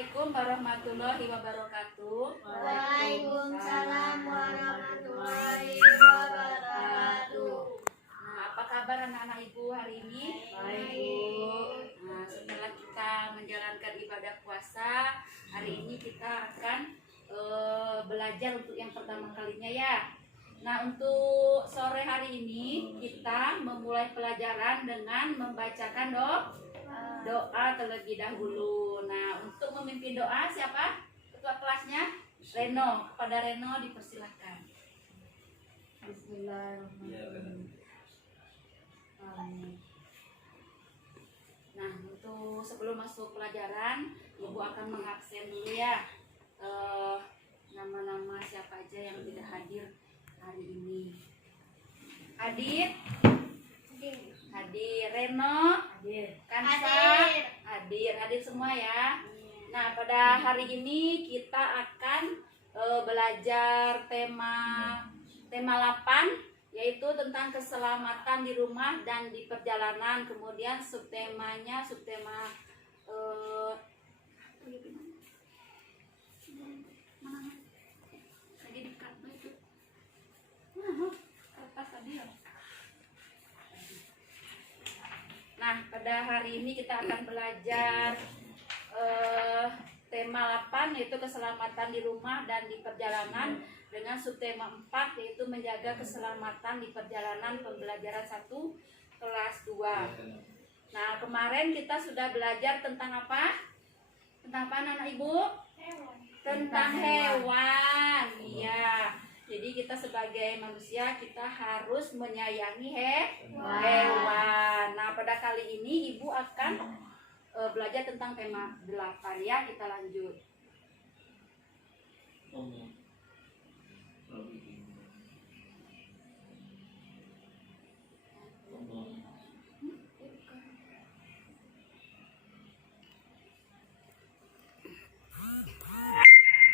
Assalamualaikum warahmatullahi wabarakatuh. Waalaikumsalam warahmatullahi wabarakatuh. Nah, apa kabar anak-anak ibu hari ini? Baik, Bu. Nah, setelah kita menjalankan ibadah puasa, hari ini kita akan belajar untuk yang pertama kalinya ya. Nah, untuk sore hari ini kita memulai pelajaran dengan membacakan doa terlebih dahulu. Nah, untuk memimpin doa siapa? Ketua kelasnya? Reno. Kepada Reno dipersilakan. Bismillahirrahmanirrahim. Amin. Nah, untuk sebelum masuk pelajaran, Ibu akan mengabsen dulu ya nama-nama siapa aja yang tidak hadir hari ini. Adit, hadir. Reno, Hadir. Kansa, hadir semua ya. Nah, pada hari ini kita akan belajar tema 8, yaitu tentang keselamatan di rumah dan di perjalanan. Kemudian subtema lagi di kartu itu. Kertas tadi ya. Nah, pada hari ini kita akan belajar tema 8, yaitu keselamatan di rumah dan di perjalanan, dengan subtema 4, yaitu menjaga keselamatan di perjalanan pembelajaran 1 kelas 2. Nah, kemarin kita sudah belajar tentang apa? Tentang apa anak ibu? Tentang hewan. Iya. Jadi kita sebagai manusia kita harus menyayangi hewan. Nah, pada kali ini ibu akan belajar tentang tema 8 ya. Kita lanjut.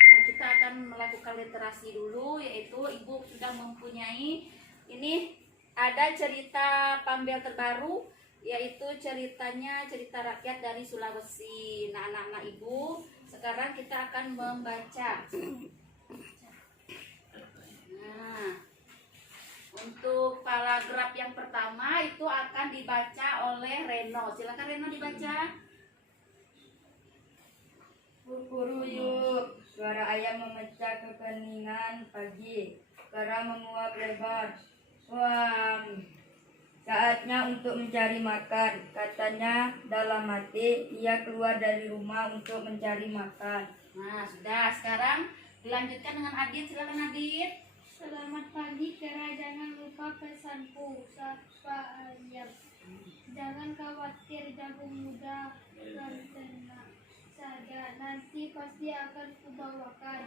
Nah, kita akan melakukan literasi dulu, yaitu ibu sudah mempunyai ini, ada cerita Pambel terbaru, yaitu cerita rakyat dari Sulawesi. Nah, anak-anak ibu, sekarang kita akan membaca. Nah, untuk paragraf yang pertama itu akan dibaca oleh Reno. Silakan Reno dibaca. Kukuruyuk, suara ayam memecah kekeningan pagi. Kera menguap lebar. Wah, saatnya untuk mencari makan, katanya dalam hati. Ia keluar dari rumah untuk mencari makan. Nah, sudah. Sekarang dilanjutkan dengan Adit. Silakan Adit. Selamat pagi, Kera. Jangan lupa pesanku. Sapa ayam. Jangan khawatir, jagung muda dan tenang saja. Nanti pasti akan kubawakan.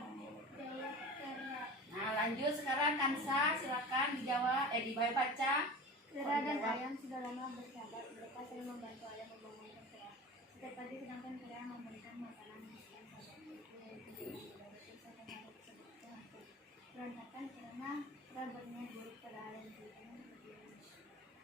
Jawab Kera. Nah, lanjut sekarang Kansa. Silakan dijawab. Dibaca. Kera dan ayam sudah lama bersahabat. Mereka sering membantu ayam membangunkan Kera. Setiap pagi sedangkan Kera memberikan makanan yang berantakan karena Kera berniat buruk pada ayam.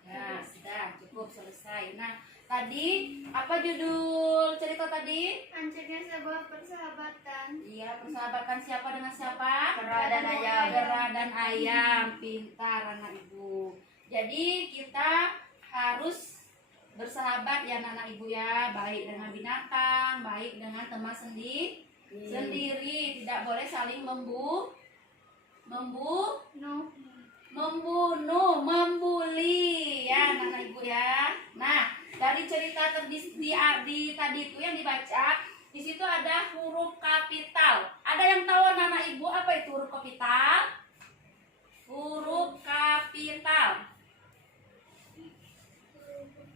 Ya, sudah. Cukup selesai. Nah, tadi apa judul cerita tadi? Hancurnya sebuah persahabatan. Iya, persahabatan siapa dengan siapa? Kera dan ayam. Kera dan ayam. Pintar anak ibu. Jadi kita harus bersahabat ya anak ibu ya, baik dengan binatang, baik dengan teman sendiri. Tidak boleh saling membunuh, membuli ya anak ibu ya. Nah, dari cerita tadi itu yang dibaca, di situ ada huruf kapital. Ada yang tahu anak ibu apa itu huruf kapital? Huruf kapital.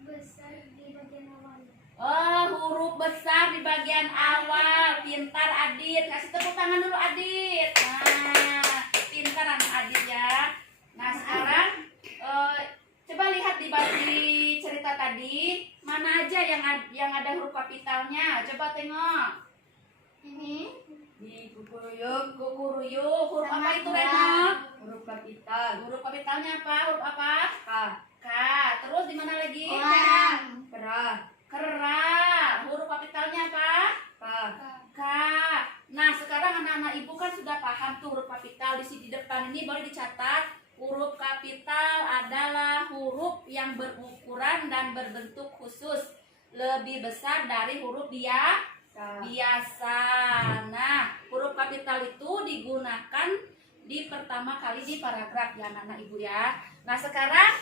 Besar di bagian awal. Oh, huruf besar di bagian awal. Pintar Adit. Kasih tepuk tangan dulu Adit. Nah, pintar anak Adit ya. Nah, sekarang coba lihat di cerita tadi, mana aja yang ada huruf kapitalnya. Coba tengok. Ini Di kukuruyuk, huruf apa itu Reno? huruf kapital. Huruf kapitalnya apa? Huruf apa? K. K. Terus di mana lagi? Kera. Kera. Huruf kapitalnya apa? K. Kak. Nah, sekarang anak-anak ibu kan sudah paham tuh huruf kapital. Di sini di depan ini boleh dicatat. Huruf kapital adalah huruf yang berukuran dan berbentuk khusus, lebih besar dari huruf biasa. Nah, huruf kapital itu digunakan di pertama kali di paragraf ya anak-anak ibu ya. Nah, sekarang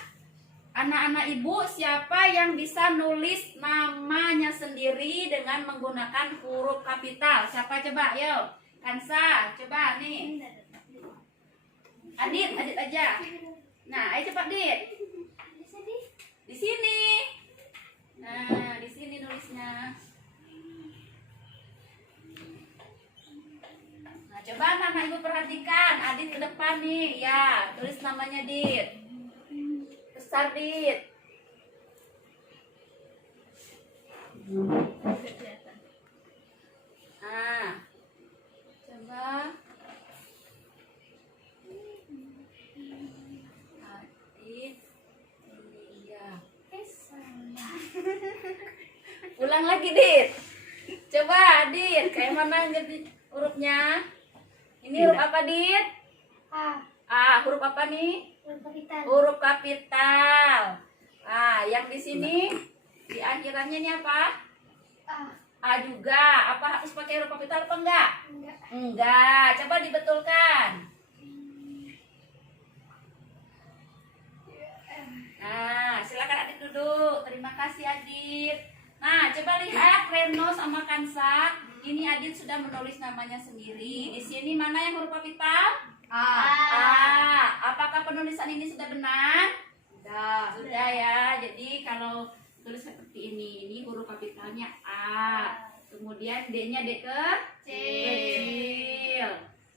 anak-anak ibu, siapa yang bisa nulis namanya sendiri dengan menggunakan huruf kapital? Siapa coba? Yuk, Kansa, coba nih. Adit aja. Nah, ayo cepat Dit. Di sini. Nah, di sini nulisnya. Nah, coba anak-anak ibu perhatikan. Adit ke depan nih. Ya, tulis namanya Dit. Besar Dit. Nah, coba Adit. Iya. Ulang lagi Dit. Coba Dit, kayak mana jadi hurufnya? Ini huruf apa Dit? Huruf apa nih? Huruf kapital. Yang di sini di akhirannya ini apa? A juga. Apa harus pakai huruf kapital apa enggak? Enggak. Coba dibetulkan. Nah, silakan Adit duduk. Terima kasih Adit. Nah, coba lihat Reno sama Kansa. Ini Adit sudah menulis namanya sendiri. Di sini mana yang huruf kapital? Apakah penulisan ini sudah benar? Sudah ya. Jadi kalau tulis seperti ini huruf kapitalnya A. Kemudian D-nya D kecil.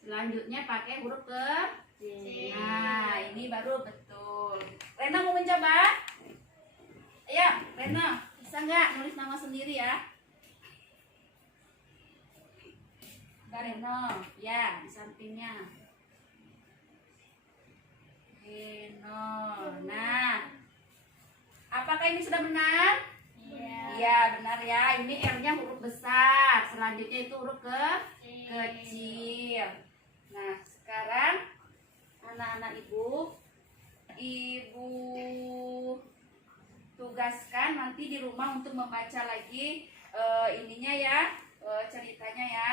Selanjutnya pakai huruf kecil. Nah, ini baru betul. Rena mau mencoba? Ayo, Rena, bisa nggak nulis nama sendiri ya? Reno, ya di sampingnya. Nah, apakah ini sudah benar? Iya, benar ya. Ini R-nya huruf besar. Selanjutnya itu huruf kecil. Nah, sekarang anak-anak ibu tugaskan nanti di rumah untuk membaca lagi ininya ya, ceritanya ya.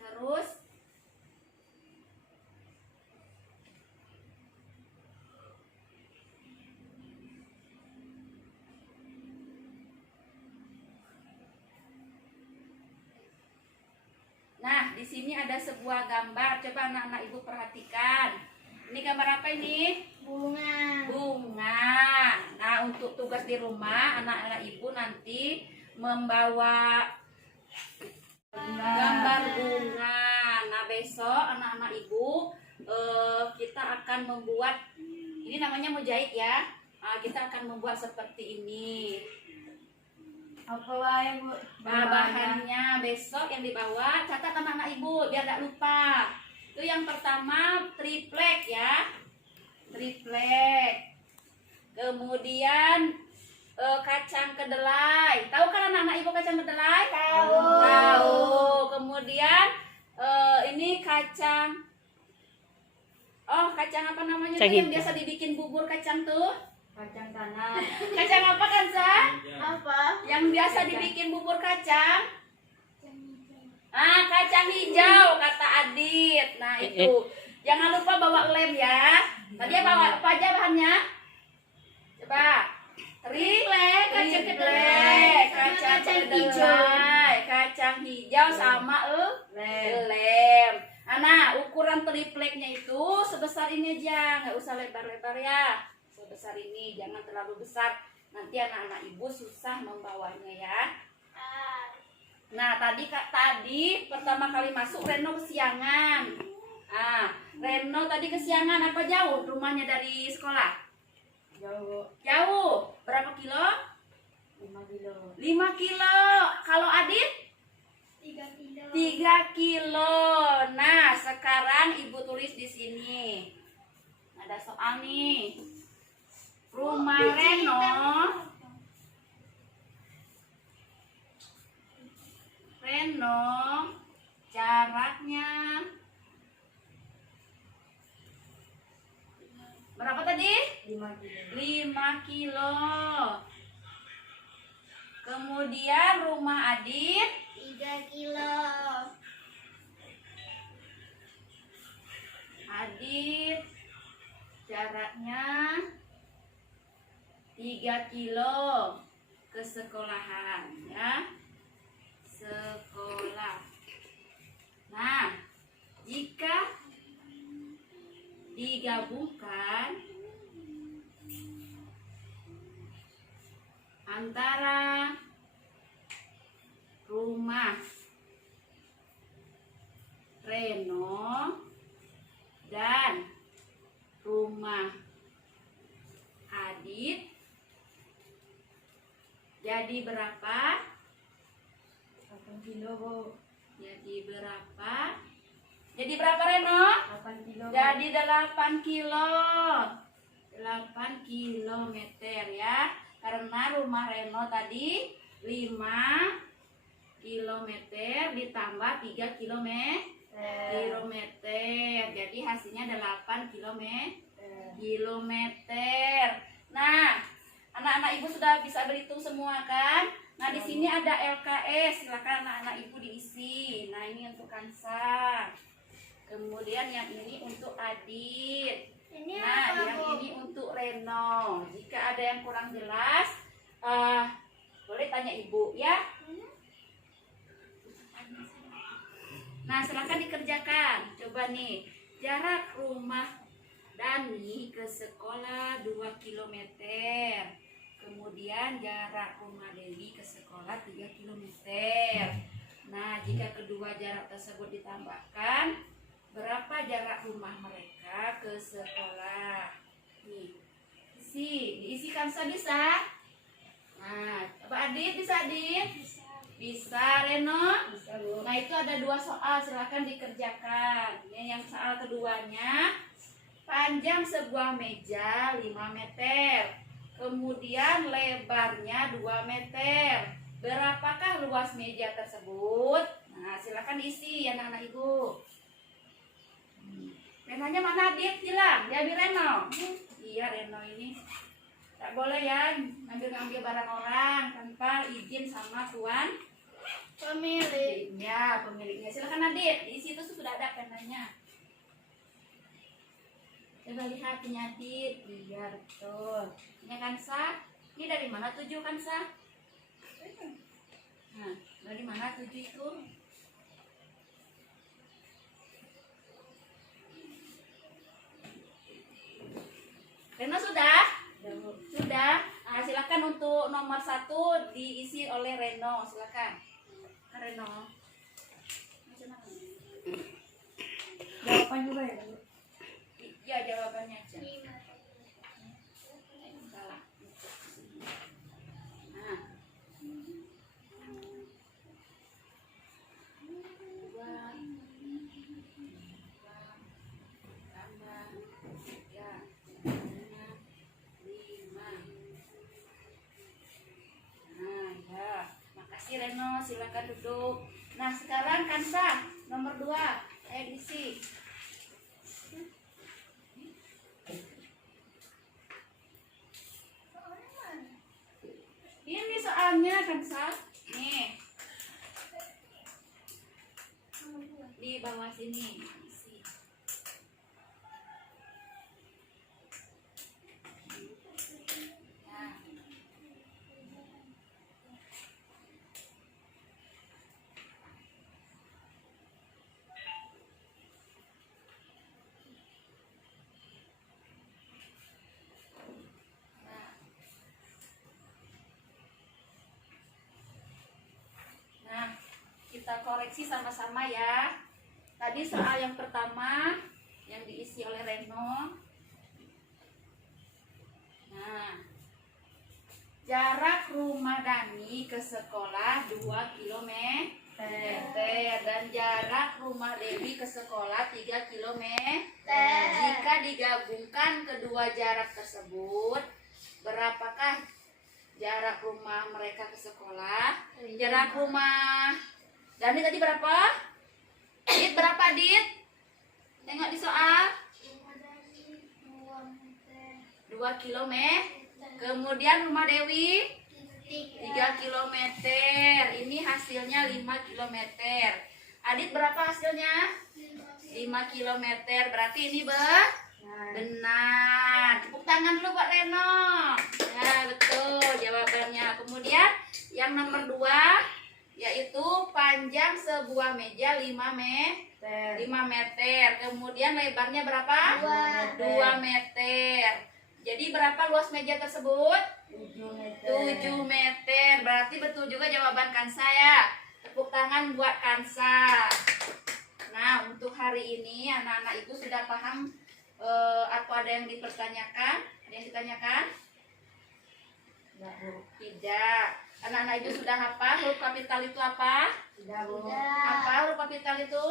Terus nah, di sini ada sebuah gambar. Coba anak-anak ibu perhatikan. Ini gambar apa ini? Bunga. Nah, untuk tugas di rumah, anak-anak ibu nanti membawa gambar bunga. Nah, besok anak-anak ibu kita akan membuat, ini namanya mozaik ya. Kita akan membuat seperti ini. Apa wae Bu? Bahannya besok yang dibawa, catat anak-anak ibu biar gak lupa. Itu yang pertama triplek ya, triplek. Kemudian kacang kedelai. Tahu kan anak-anak ibu kacang kedelai? Tahu. Kemudian ini kacang. Kacang apa namanya tuh yang biasa dibikin bubur kacang tuh? Kacang tanah. Kacang apa kan, Sa? Apa? Yang biasa dibikin bubur kacang? Kacang hijau kata Adit. Nah, itu. Jangan lupa bawa lem ya. Tadi bawa apa aja bahannya? Coba. Triplek, kacang kedelai, kacang kedelai, kacang hijau sama lem. Nah, ukuran tripleknya itu sebesar ini aja, nggak usah lebar-lebar ya. Sebesar ini, jangan terlalu besar. Nanti anak-anak ibu susah membawanya ya. Nah, tadi pertama kali masuk Reno kesiangan. Reno tadi kesiangan, apa jauh rumahnya dari sekolah? Jauh. Berapa kilo? 5 kilo. 5 kilo. Kalau Adit? 3 kilo. Nah, sekarang ibu tulis di sini. Ada soal nih. Rumah Reno, jaraknya berapa tadi? 5 kilo. 5 kilo. Kemudian rumah Adit 3 kilo. Adit jaraknya 3 kilo ke sekolahan ya. Sekolah. Nah, jika digabungkan antara rumah Reno dan rumah Adit jadi berapa? 8 kilo, Bu. Jadi berapa? Jadi berapa Reno? 8 kilo. Bu. Jadi 8 kilo. 8 kilometer ya. Karena rumah Reno tadi 5 kilometer ditambah 3 kilometer. Jadi hasilnya 8 kilometer. Nah, anak-anak ibu sudah bisa berhitung semua kan? Nah, di sini ada LKS. Silakan anak-anak ibu diisi. Nah, ini untuk Kansa. Kemudian yang ini untuk Adit. Ini Nah, apa, yang Bu? ini untuk Reno. Jika ada yang kurang jelas, boleh tanya ibu ya. Nah, silakan dikerjakan. Coba nih, jarak rumah Dani ke sekolah 2 kilometer. Kemudian jarak rumah Dewi ke sekolah 3 kilometer. Nah, jika kedua jarak tersebut ditambahkan, berapa jarak rumah mereka ke sekolah? Nih, diisi Kansa bisa? Nah, coba Adit, bisa Adit? Bisa, Reno? Bisa, Bu. Nah, itu ada 2 soal, silakan dikerjakan. Yang soal keduanya, panjang sebuah meja 5 meter. Kemudian lebarnya 2 meter. Berapakah luas meja tersebut? Nah, silakan diisi anak-anak ibu. Renonya mana Adit? Hilang. Diambil Reno. Iya, Reno ini. Tak boleh ya ngambil barang orang tanpa izin sama tuan pemiliknya. Silakan Adit. Di situ sudah ada penanya. Coba lihat punya Adit. Iya, betul. Ini Kansa. Ini dari mana 7 Kansa? Nah, dari mana 7 itu? Reno sudah? Sudah. Nah, silakan untuk nomor 1 diisi oleh Reno. Silakan. Reno. Jawaban juga ya, Bu? Iya, jawabannya aja. 5. Salah. Nah. 2 tambah 3 5. Nah, ya. Makasih Reno, silakan duduk. Nah, sekarang Kansa, nomor 2. Edisi. Ini soalnya Kansa. Nih. Di bawah sini. Isi. Nah. Nah, kita koreksi sama-sama ya. Tadi soal yang pertama yang diisi oleh Reno. Nah, jarak rumah Dani ke sekolah 2 kilometer dan jarak rumah Dewi ke sekolah 3 kilometer. Jika digabungkan kedua jarak tersebut, berapakah jarak rumah mereka ke sekolah? Jarak rumah Dani tadi berapa? Dit berapa, Dit? Tengok di soal. 2 kilometer. Kemudian rumah Dewi 3 kilometer. Ini hasilnya 5 kilometer. Adit berapa hasilnya? 5 kilometer. Berarti ini benar. Tepuk tangan dulu buat Reno. Ya, betul jawabannya. Kemudian yang nomor 2 yaitu panjang sebuah meja 5 meter. Kemudian lebarnya berapa? 2 meter. Jadi berapa luas meja tersebut? 7 meter. Berarti betul juga jawaban Kansa ya. Tepuk tangan buat Kansa. Nah, untuk hari ini anak-anak itu sudah paham atau ada yang dipertanyakan? Ada yang ditanyakan? Tidak. Anak-anak itu sudah hafal huruf kapital itu apa? Apa huruf kapital itu?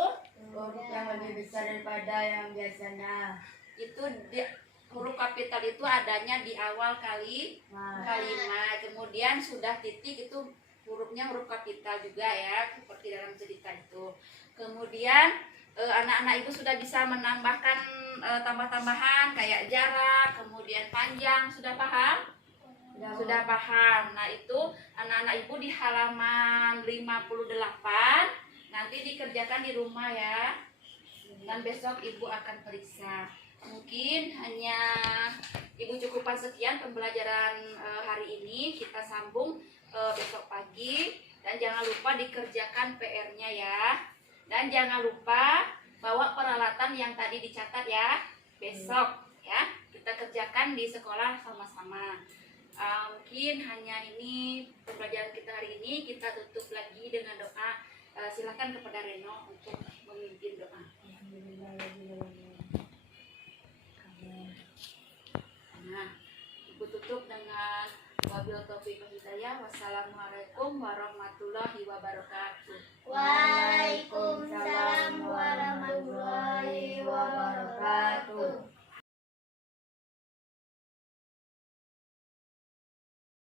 Huruf yang lebih besar daripada yang biasanya. Itu huruf kapital itu adanya di awal kalimat. Kemudian sudah titik itu hurufnya huruf kapital juga ya, seperti dalam cerita itu. Kemudian anak-anak itu sudah bisa menambahkan tambah-tambahan kayak jarak, kemudian panjang. Sudah paham? Sudah paham. Nah, itu anak-anak ibu di halaman 58 nanti dikerjakan di rumah ya. Dan besok ibu akan periksa. Mungkin hanya ibu cukupkan sekian pembelajaran hari ini. Kita sambung besok pagi. Dan jangan lupa dikerjakan PR-nya ya. Dan jangan lupa bawa peralatan yang tadi dicatat ya. Besok ya. Kita kerjakan di sekolah sama-sama. Mungkin hanya ini pembelajaran kita hari ini. Kita tutup lagi dengan doa. Silakan kepada Reno untuk memimpin doa. Nah, ibu tutup dengan wabil taufiq wal hidayah. Wassalamualaikum warahmatullahi wabarakatuh. Waalaikumsalam